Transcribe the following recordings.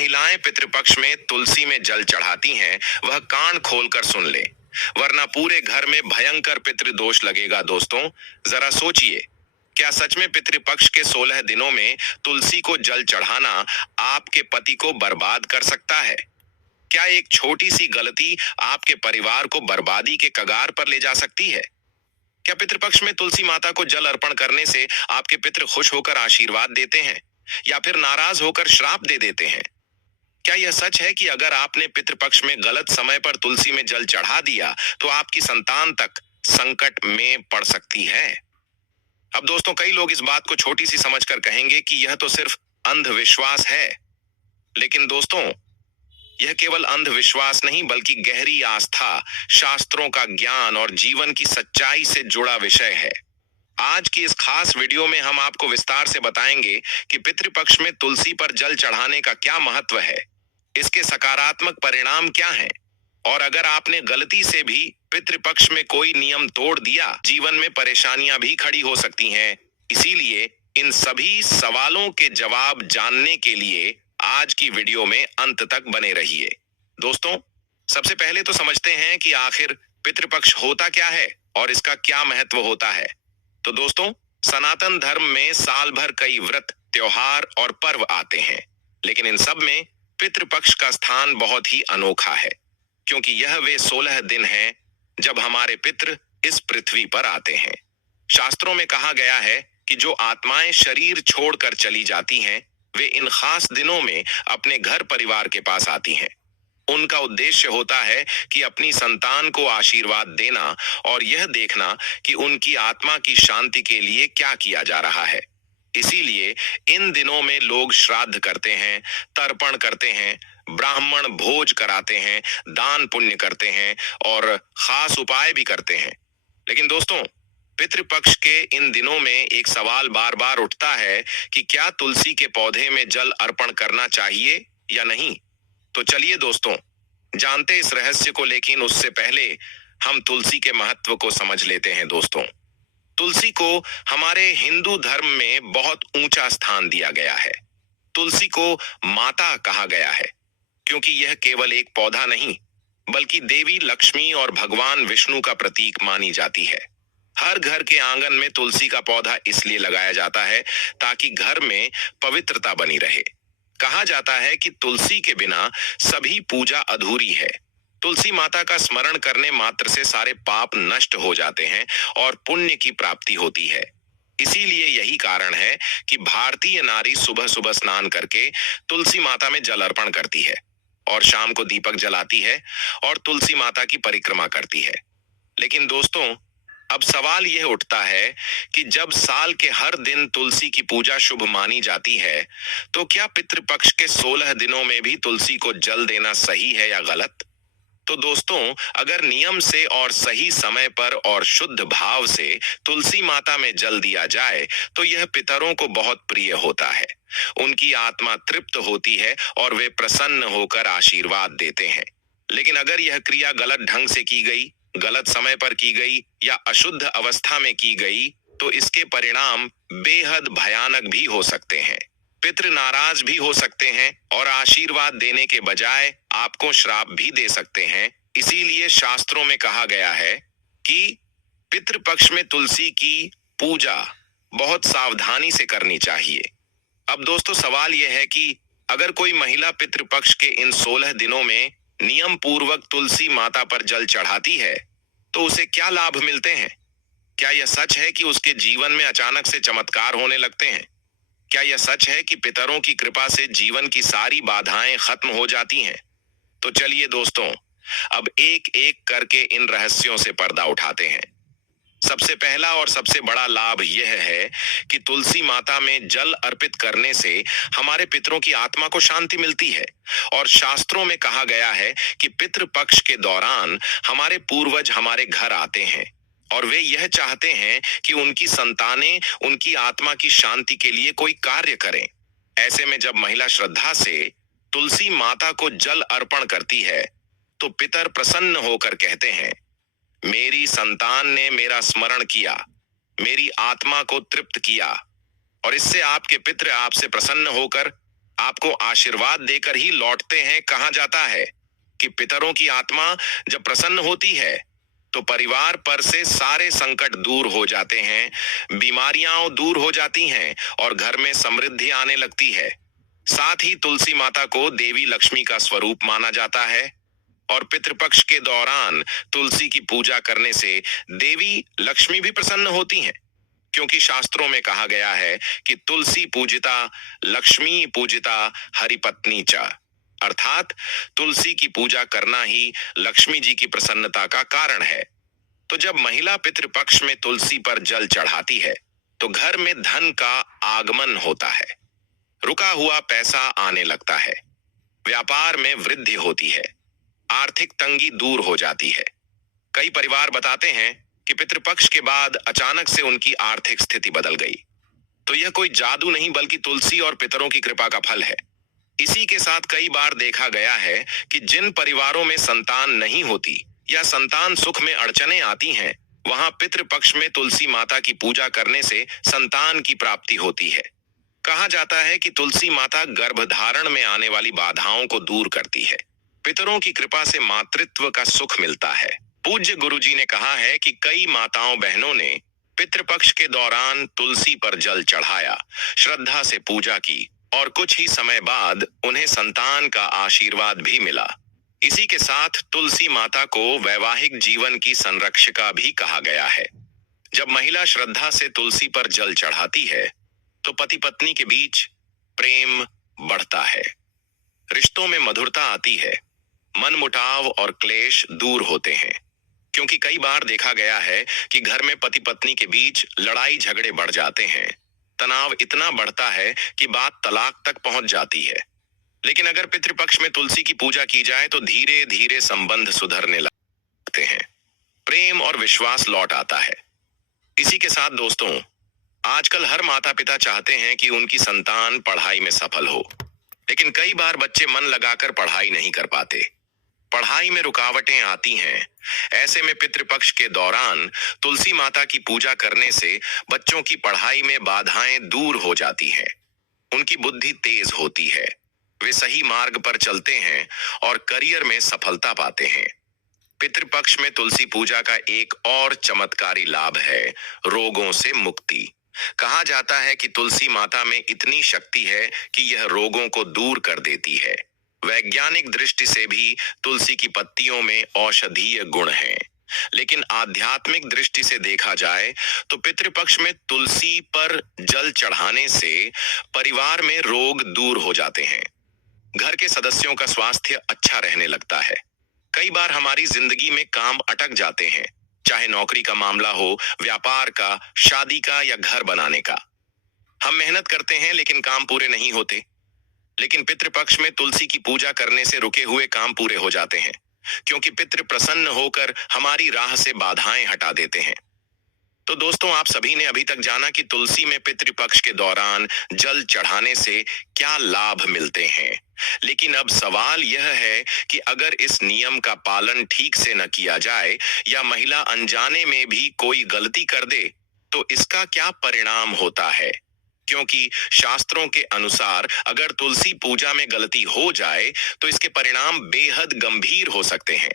महिलाएं पितृपक्ष में तुलसी में जल चढ़ाती हैं, वह कान खोलकर सुन ले, वरना पूरे घर में भयंकर पितृदोष लगेगा। दोस्तों, जरा सोचिए, क्या सच में पितृपक्ष के 16 दिनों में तुलसी को जल चढ़ाना आपके पति को बर्बाद कर सकता है? क्या एक छोटी सी गलती आपके परिवार को बर्बादी के कगार पर ले जा सकती है? क्या पितृपक्ष में तुलसी माता को जल अर्पण करने से आपके पितृ खुश होकर आशीर्वाद देते हैं या फिर नाराज होकर श्राप दे देते हैं? क्या यह सच है कि अगर आपने पितृपक्ष में गलत समय पर तुलसी में जल चढ़ा दिया तो आपकी संतान तक संकट में पड़ सकती है? अब दोस्तों, कई लोग इस बात को छोटी सी समझकर कहेंगे कि यह तो सिर्फ अंधविश्वास है, लेकिन दोस्तों, यह केवल अंधविश्वास नहीं बल्कि गहरी आस्था, शास्त्रों का ज्ञान और जीवन की सच्चाई से जुड़ा विषय है। आज की इस खास वीडियो में हम आपको विस्तार से बताएंगे कि पितृपक्ष में तुलसी पर जल चढ़ाने का क्या महत्व है, इसके सकारात्मक परिणाम क्या हैं, और अगर आपने गलती से भी पितृपक्ष में कोई नियम तोड़ दिया, जीवन में परेशानियां भी खड़ी हो सकती हैं। इसीलिए इन सभी सवालों के जवाब जानने के लिए आज की वीडियो में अंत तक बने रहिए। दोस्तों, सबसे पहले तो समझते हैं कि आखिर पितृपक्ष होता क्या है और इसका क्या महत्व होता है। तो दोस्तों, सनातन धर्म में साल भर कई व्रत, त्योहार और पर्व आते हैं, लेकिन इन सब में पितृपक्ष का स्थान बहुत ही अनोखा है, क्योंकि यह वे 16 दिन हैं जब हमारे पितृ इस पृथ्वी पर आते हैं। शास्त्रों में कहा गया है कि जो आत्माएं शरीर छोड़कर चली जाती हैं, वे इन खास दिनों में अपने घर परिवार के पास आती हैं। उनका उद्देश्य होता है कि अपनी संतान को आशीर्वाद देना और यह देखना कि उनकी आत्मा की शांति के लिए क्या किया जा रहा है। इसीलिए इन दिनों में लोग श्राद्ध करते हैं, तर्पण करते हैं, ब्राह्मण भोज कराते हैं, दान पुण्य करते हैं और खास उपाय भी करते हैं। लेकिन दोस्तों, पितृपक्ष के इन दिनों में एक सवाल बार बार उठता है कि क्या तुलसी के पौधे में जल अर्पण करना चाहिए या नहीं। तो चलिए दोस्तों, जानते इस रहस्य को, लेकिन उससे पहले हम तुलसी के महत्व को समझ लेते हैं। दोस्तों, तुलसी को हमारे हिंदू धर्म में बहुत ऊंचा स्थान दिया गया है। तुलसी को माता कहा गया है क्योंकि यह केवल एक पौधा नहीं बल्कि देवी लक्ष्मी और भगवान विष्णु का प्रतीक मानी जाती है। हर घर के आंगन में तुलसी का पौधा इसलिए लगाया जाता है ताकि घर में पवित्रता बनी रहे। कहा जाता है कि तुलसी के बिना सभी पूजा अधूरी है। तुलसी माता का स्मरण करने मात्र से सारे पाप नष्ट हो जाते हैं और पुण्य की प्राप्ति होती है। इसीलिए यही कारण है कि भारतीय नारी सुबह सुबह स्नान करके तुलसी माता में जल अर्पण करती है और शाम को दीपक जलाती है और तुलसी माता की परिक्रमा करती है। लेकिन दोस्तों, अब सवाल यह उठता है कि जब साल के हर दिन तुलसी की पूजा शुभ मानी जाती है, तो क्या पितृपक्ष के 16 दिनों में भी तुलसी को जल देना सही है या गलत? तो दोस्तों, अगर नियम से और सही समय पर और शुद्ध भाव से तुलसी माता में जल दिया जाए तो यह पितरों को बहुत प्रिय होता है। उनकी आत्मा तृप्त होती है और वे प्रसन्न होकर आशीर्वाद देते हैं। लेकिन अगर यह क्रिया गलत ढंग से की गई, गलत समय पर की गई या अशुद्ध अवस्था में की गई तो इसके परिणाम बेहद भयानक भी हो सकते हैं। पितृ नाराज भी हो सकते हैं और आशीर्वाद देने के बजाय आपको श्राप भी दे सकते हैं। इसीलिए शास्त्रों में कहा गया है कि पितृपक्ष में तुलसी की पूजा बहुत सावधानी से करनी चाहिए। अब दोस्तों, सवाल यह है कि अगर कोई महिला पितृपक्ष के इन 16 दिनों में नियम पूर्वक तुलसी माता पर जल चढ़ाती है तो उसे क्या लाभ मिलते हैं? क्या यह सच है कि उसके जीवन में अचानक से चमत्कार होने लगते हैं? क्या यह सच है कि पितरों की कृपा से जीवन की सारी बाधाएं खत्म हो जाती हैं? तो चलिए दोस्तों, अब एक एक करके इन रहस्यों से पर्दा उठाते हैं। सबसे पहला और सबसे बड़ा लाभ यह है कि तुलसी माता में जल अर्पित करने से हमारे पितरों की आत्मा को शांति मिलती है। और शास्त्रों में कहा गया है कि पितृपक्ष के दौरान हमारे पूर्वज हमारे घर आते हैं और वे यह चाहते हैं कि उनकी संतानें उनकी आत्मा की शांति के लिए कोई कार्य करें। ऐसे में जब महिला श्रद्धा से तुलसी माता को जल अर्पण करती है तो पितर प्रसन्न होकर कहते हैं, मेरी संतान ने मेरा स्मरण किया, मेरी आत्मा को तृप्त किया, और इससे आपके पितृ आपसे प्रसन्न होकर आपको आशीर्वाद देकर ही लौटते हैं। कहा जाता है कि पितरों की आत्मा जब प्रसन्न होती है तो परिवार पर से सारे संकट दूर हो जाते हैं, बीमारियां दूर हो जाती हैं और घर में समृद्धि आने लगती है। साथ ही तुलसी माता को देवी लक्ष्मी का स्वरूप माना जाता है और पितृपक्ष के दौरान तुलसी की पूजा करने से देवी लक्ष्मी भी प्रसन्न होती हैं, क्योंकि शास्त्रों में कहा गया है कि तुलसी पूजिता लक्ष्मी पूजिता हरिपत्नी च, अर्थात तुलसी की पूजा करना ही लक्ष्मी जी की प्रसन्नता का कारण है। तो जब महिला पितृपक्ष में तुलसी पर जल चढ़ाती है तो घर में धन का आगमन होता है, रुका हुआ पैसा आने लगता है, व्यापार में वृद्धि होती है, आर्थिक तंगी दूर हो जाती है। कई परिवार बताते हैं कि पितृपक्ष के बाद अचानक से उनकी आर्थिक स्थिति बदल गई। तो यह कोई जादू नहीं बल्कि तुलसी और पितरों की कृपा का फल है। इसी के साथ कई बार देखा गया है कि जिन परिवारों में संतान नहीं होती या संतान सुख में अड़चने आती हैं, वहां पितृपक्ष में तुलसी माता की पूजा करने से संतान की प्राप्ति होती है। कहा जाता है कि तुलसी माता गर्भधारण में आने वाली बाधाओं को दूर करती है। पितरों की कृपा से मातृत्व का सुख मिलता है। पूज्य गुरुजी ने कहा है कि कई माताओं बहनों ने पितृपक्ष के दौरान तुलसी पर जल चढ़ाया, श्रद्धा से पूजा की और कुछ ही समय बाद उन्हें संतान का आशीर्वाद भी मिला। इसी के साथ तुलसी माता को वैवाहिक जीवन की संरक्षिका भी कहा गया है। जब महिला श्रद्धा से तुलसी पर जल चढ़ाती है तो पति पत्नी के बीच प्रेम बढ़ता है, रिश्तों में मधुरता आती है, मनमुटाव और क्लेश दूर होते हैं। क्योंकि कई बार देखा गया है कि घर में पति पत्नी के बीच लड़ाई झगड़े बढ़ जाते हैं, तनाव इतना बढ़ता है कि बात तलाक तक पहुंच जाती है। लेकिन अगर पितृपक्ष में तुलसी की पूजा की जाए तो धीरे धीरे संबंध सुधरने लगते हैं, प्रेम और विश्वास लौट आता है। इसी के साथ दोस्तों, आजकल हर माता पिता चाहते हैं कि उनकी संतान पढ़ाई में सफल हो, लेकिन कई बार बच्चे मन लगाकर पढ़ाई नहीं कर पाते, पढ़ाई में रुकावटें आती हैं। ऐसे में पितृपक्ष के दौरान तुलसी माता की पूजा करने से बच्चों की पढ़ाई में बाधाएं दूर हो जाती हैं, उनकी बुद्धि तेज होती है, वे सही मार्ग पर चलते हैं और करियर में सफलता पाते हैं। पितृपक्ष में तुलसी पूजा का एक और चमत्कारी लाभ है रोगों से मुक्ति। कहा जाता है कि तुलसी माता में इतनी शक्ति है कि यह रोगों को दूर कर देती है। वैज्ञानिक दृष्टि से भी तुलसी की पत्तियों में औषधीय गुण हैं, लेकिन आध्यात्मिक दृष्टि से देखा जाए तो पितृपक्ष में तुलसी पर जल चढ़ाने से परिवार में रोग दूर हो जाते हैं, घर के सदस्यों का स्वास्थ्य अच्छा रहने लगता है। कई बार हमारी जिंदगी में काम अटक जाते हैं, चाहे नौकरी का मामला हो, व्यापार का, शादी का या घर बनाने का। हम मेहनत करते हैं लेकिन काम पूरे नहीं होते। लेकिन पितृपक्ष में तुलसी की पूजा करने से रुके हुए काम पूरे हो जाते हैं, क्योंकि पितृ प्रसन्न होकर हमारी राह से बाधाएं हटा देते हैं। तो दोस्तों, आप सभी ने अभी तक जाना कि तुलसी में पितृपक्ष के दौरान जल चढ़ाने से क्या लाभ मिलते हैं। लेकिन अब सवाल यह है कि अगर इस नियम का पालन ठीक से न किया जाए या महिला अनजाने में भी कोई गलती कर दे तो इसका क्या परिणाम होता है। क्योंकि शास्त्रों के अनुसार अगर तुलसी पूजा में गलती हो जाए तो इसके परिणाम बेहद गंभीर हो सकते हैं।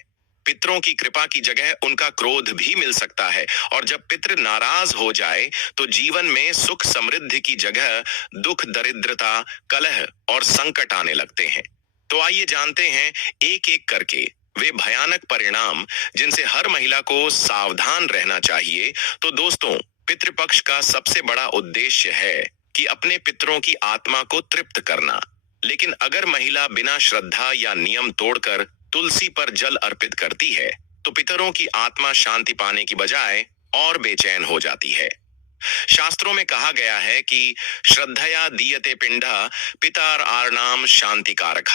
पितरों की कृपा की जगह उनका क्रोध भी मिल सकता है, और जब पितृ नाराज हो जाए तो जीवन में सुख समृद्धि की जगह दुख, दरिद्रता, कलह और संकट आने लगते हैं। तो आइए जानते हैं एक एक करके वे भयानक परिणाम जिनसे हर महिला को सावधान रहना चाहिए। तो दोस्तों, पितृपक्ष का सबसे बड़ा उद्देश्य है कि अपने पितरों की आत्मा को तृप्त करना। लेकिन अगर महिला बिना श्रद्धा या नियम तोड़कर तुलसी पर जल अर्पित करती है तो पितरों की आत्मा शांति पाने की बजाय और बेचैन हो जाती है। शास्त्रों में कहा गया है कि श्रद्धया दीयते पिंडा पितर आर्णाम शांति कारक,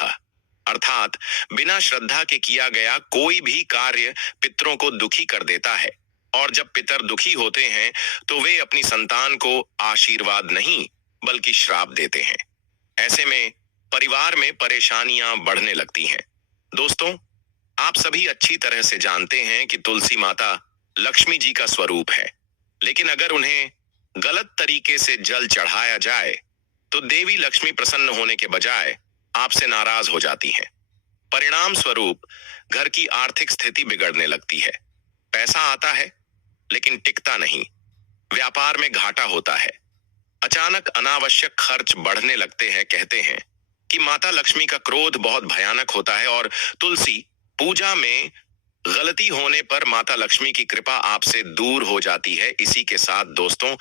अर्थात बिना श्रद्धा के किया गया कोई भी कार्य पितरों को दुखी कर देता है, और जब पितर दुखी होते हैं तो वे अपनी संतान को आशीर्वाद नहीं बल्कि श्राप देते हैं। ऐसे में परिवार में परेशानियां बढ़ने लगती हैं। दोस्तों, आप सभी अच्छी तरह से जानते हैं कि तुलसी माता लक्ष्मी जी का स्वरूप है, लेकिन अगर उन्हें गलत तरीके से जल चढ़ाया जाए तो देवी लक्ष्मी प्रसन्न होने के बजाय आपसे नाराज हो जाती हैं। परिणाम स्वरूप घर की आर्थिक स्थिति बिगड़ने लगती है। पैसा आता है लेकिन टिकता नहीं, व्यापार में घाटा होता है, अचानक अनावश्यक खर्च बढ़ने लगते हैं। कहते हैं कि माता लक्ष्मी का क्रोध बहुत भयानक होता है और तुलसी पूजा में गलती होने पर माता लक्ष्मी की कृपा आपसे दूर हो जाती है। इसी के साथ दोस्तों,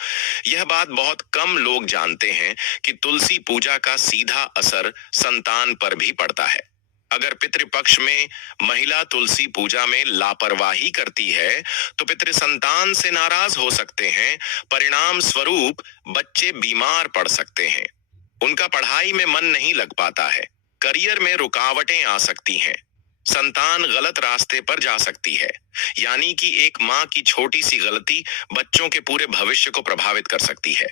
यह बात बहुत कम लोग जानते हैं कि तुलसी पूजा का सीधा असर संतान पर भी पड़ता है। अगर पितृपक्ष में महिला तुलसी पूजा में लापरवाही करती है तो पितृ संतान से नाराज हो सकते हैं। परिणाम स्वरूप बच्चे बीमार पड़ सकते हैं, उनका पढ़ाई में मन नहीं लग पाता है, करियर में रुकावटें आ सकती हैं, संतान गलत रास्ते पर जा सकती है। यानी कि एक माँ की छोटी सी गलती बच्चों के पूरे भविष्य को प्रभावित कर सकती है।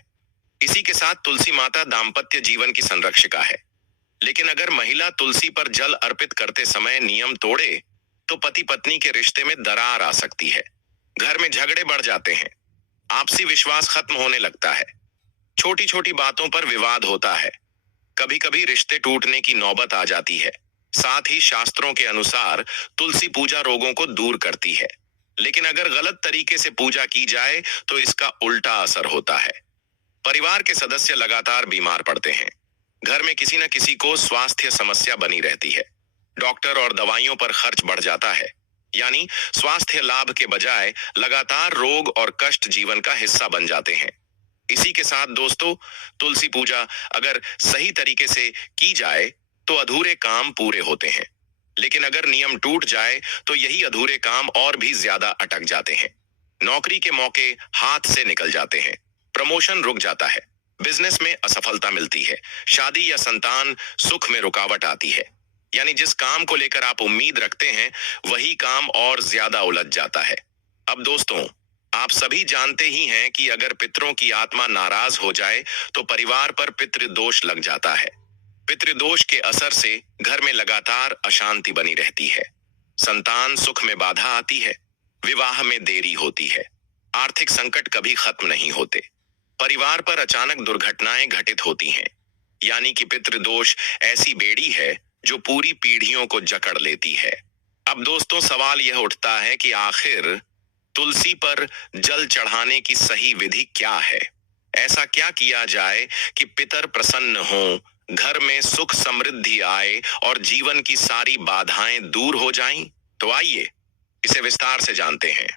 इसी के साथ तुलसी माता दाम्पत्य जीवन की संरक्षिका है, लेकिन अगर महिला तुलसी पर जल अर्पित करते समय नियम तोड़े तो पति पत्नी के रिश्ते में दरार आ सकती है, घर में झगड़े बढ़ जाते हैं, आपसी विश्वास खत्म होने लगता है, छोटी छोटी बातों पर विवाद होता है, कभी कभी रिश्ते टूटने की नौबत आ जाती है। साथ ही शास्त्रों के अनुसार तुलसी पूजा रोगों को दूर करती है, लेकिन अगर गलत तरीके से पूजा की जाए तो इसका उल्टा असर होता है। परिवार के सदस्य लगातार बीमार पड़ते हैं, घर में किसी न किसी को स्वास्थ्य समस्या बनी रहती है, डॉक्टर और दवाइयों पर खर्च बढ़ जाता है। यानी स्वास्थ्य लाभ के बजाय लगातार रोग और कष्ट जीवन का हिस्सा बन जाते हैं। इसी के साथ दोस्तों, तुलसी पूजा अगर सही तरीके से की जाए तो अधूरे काम पूरे होते हैं, लेकिन अगर नियम टूट जाए तो यही अधूरे काम और भी ज्यादा अटक जाते हैं। नौकरी के मौके हाथ से निकल जाते हैं, प्रमोशन रुक जाता है, बिजनेस में असफलता मिलती है, शादी या संतान सुख में रुकावट आती है। यानी जिस काम को लेकर आप उम्मीद रखते हैं वही काम और ज्यादा उलझ जाता है। अब दोस्तों, आप सभी जानते ही हैं कि अगर पितरों की आत्मा नाराज हो जाए तो परिवार पर पितृदोष लग जाता है। पितृदोष के असर से घर में लगातार अशांति बनी रहती है, संतान सुख में बाधा आती है, विवाह में देरी होती है, आर्थिक संकट कभी खत्म नहीं होते, परिवार पर अचानक दुर्घटनाएं घटित होती हैं। यानी कि पितृदोष ऐसी बेड़ी है जो पूरी पीढ़ियों को जकड़ लेती है। अब दोस्तों, सवाल यह उठता है कि आखिर तुलसी पर जल चढ़ाने की सही विधि क्या है? ऐसा क्या किया जाए कि पितर प्रसन्न हों, घर में सुख समृद्धि आए और जीवन की सारी बाधाएं दूर हो जाएं? तो आइए इसे विस्तार से जानते हैं।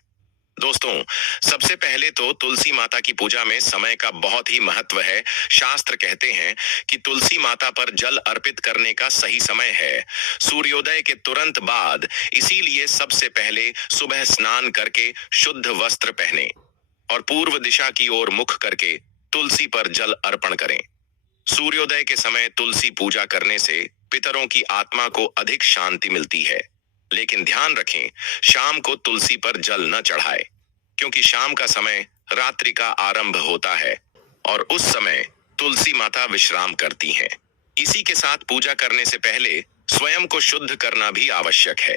दोस्तों, सबसे पहले तो तुलसी माता की पूजा में समय का बहुत ही महत्व है। शास्त्र कहते हैं कि तुलसी माता पर जल अर्पित करने का सही समय है सूर्योदय के तुरंत बाद। इसीलिए सबसे पहले सुबह स्नान करके शुद्ध वस्त्र पहने और पूर्व दिशा की ओर मुख करके तुलसी पर जल अर्पण करें। सूर्योदय के समय तुलसी पूजा करने से पितरों की आत्मा को अधिक शांति मिलती है। लेकिन ध्यान रखें, शाम को तुलसी पर जल न चढ़ाए, क्योंकि शाम का समय रात्रि का आरंभ होता है और उस समय तुलसी माता विश्राम करती हैं। इसी के साथ पूजा करने से पहले स्वयं को शुद्ध करना भी आवश्यक है।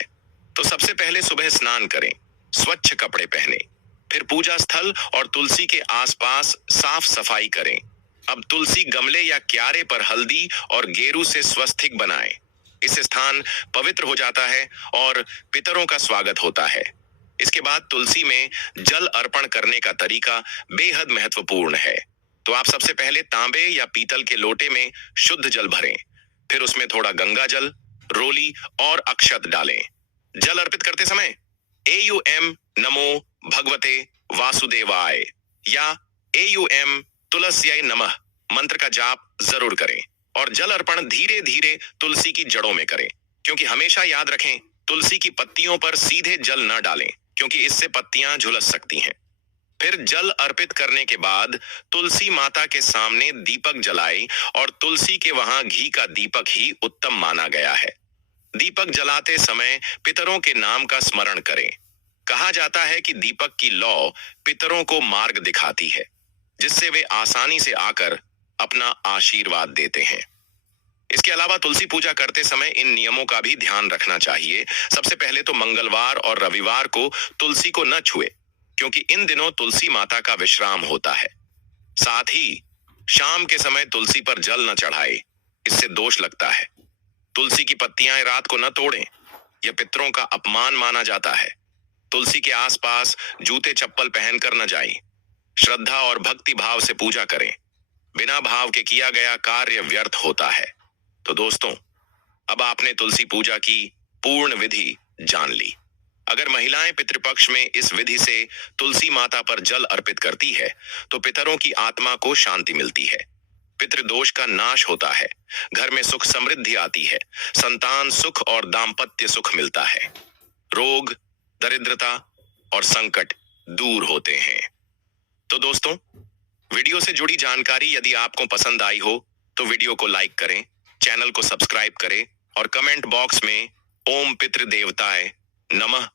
तो सबसे पहले सुबह स्नान करें, स्वच्छ कपड़े पहने, फिर पूजा स्थल और तुलसी के आसपास साफ सफाई करें। अब तुलसी गमले या क्यारे पर हल्दी और गेरू से स्वस्तिक बनाएं। इस स्थान पवित्र हो जाता है और पितरों का स्वागत होता है। इसके बाद तुलसी में जल अर्पण करने का तरीका बेहद महत्वपूर्ण है। तो आप सबसे पहले तांबे या पीतल के लोटे में शुद्ध जल भरें, फिर उसमें थोड़ा गंगा जल, रोली और अक्षत डालें। जल अर्पित करते समय AUM नमो भगवते वासुदेवाय या AUM तुलस्यै नमः मंत्र का जाप जरूर करें और जल अर्पण धीरे धीरे तुलसी की जड़ों में करें, क्योंकि हमेशा याद रखें, तुलसी की पत्तियों पर सीधे जल न डालें, क्योंकि इससे पत्तियां झुलस सकती हैं। फिर जल अर्पित करने के बाद तुलसी माता के सामने दीपक जलाएं और तुलसी के वहां घी का दीपक ही उत्तम माना गया है। दीपक जलाते समय पितरों के नाम का स्मरण करें। कहा जाता है कि दीपक की लौ पितरों को मार्ग दिखाती है, जिससे वे आसानी से आकर अपना आशीर्वाद देते हैं। इसके अलावा तुलसी पूजा करते समय इन नियमों का भी ध्यान रखना चाहिए। सबसे पहले तो मंगलवार और रविवार को तुलसी को न छुए, क्योंकि इन दिनों तुलसी माता का विश्राम होता है। साथ ही शाम के समय तुलसी पर जल न चढ़ाए, इससे दोष लगता है। तुलसी की पत्तियां रात को न तोड़ें, यह पितरों का अपमान माना जाता है। तुलसी के आसपास जूते चप्पल पहनकर न जाएं। श्रद्धा और भक्ति भाव से पूजा करें। बिना भाव के किया गया कार्य व्यर्थ होता है। तो दोस्तों, अब आपने तुलसी पूजा की पूर्ण विधि जान ली। अगर महिलाएं पितृपक्ष में इस विधि से तुलसी माता पर जल अर्पित करती है तो पितरों की आत्मा को शांति मिलती है, पितृदोष का नाश होता है, घर में सुख समृद्धि आती है, संतान सुख और दाम्पत्य सुख मिलता है, रोग, दरिद्रता और संकट दूर होते हैं। तो दोस्तों, वीडियो से जुड़ी जानकारी यदि आपको पसंद आई हो तो वीडियो को लाइक करें, चैनल को सब्सक्राइब करें और कमेंट बॉक्स में ओम पितृ देवताय नमः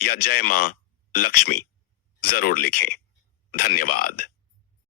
या जय मां लक्ष्मी जरूर लिखें। धन्यवाद।